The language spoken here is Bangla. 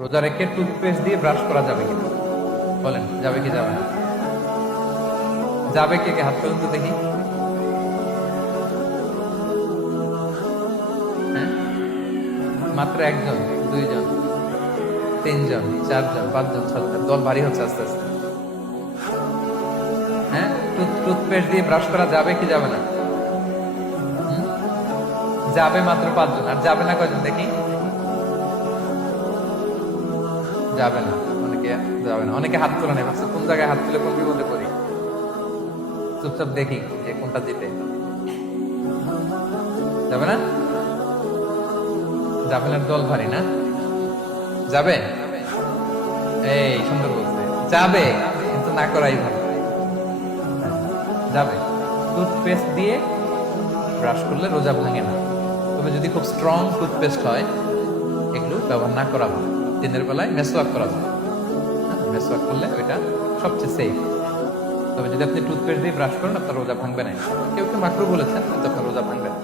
রোজা রেখে টুথপেস্ট দিয়ে ব্রাশ করা যাবে কি বলেন, যাবে কি যাবে না? যাবে, কে কে হাত তুলুন তো দেখি। হ্যাঁ, মাত্র একজন, দুইজন, তিনজন, চারজন, পাঁচজন, ছজন, দল ভারী হচ্ছে আস্তে আস্তে। হ্যাঁ, টুথপেস্ট দিয়ে ব্রাশ করা যাবে কি যাবে না? হুম? যাবে মাত্র পাঁচজন, আর যাবে না কয়জন দেখি? যাবে না, অনেকে যাবে না, অনেকে হাত তোলা নেই, ভাবছে কোন জায়গায় হাত তুলে কোন বিপদে পড়ি। চুপচাপ দেখি যে কোনটা জিতে। যাবে না, যাবে না, দল ভারী না? যাবে, এই সুন্দর বলছে, যাবে কিন্তু না করাই ভালো। যাবে, টুথপেস্ট দিয়ে ব্রাশ করলে রোজা ভাঙে না, তবে যদি খুব স্ট্রং টুথপেস্ট হয় এগুলো ব্যবহার না করা ভালো। দিনের বেলায় মেসওয়াক করা ভালো, মেসওয়াক করলে ওইটা সবচেয়ে সেফ। তবে যদি আপনি টুথপেস্ট দিয়ে ব্রাশ করেন আপনার রোজা ভাঙবে না। কেউ কেউ মাকরু বলেছেন কিন্তু আপনার রোজা ভাঙবে না।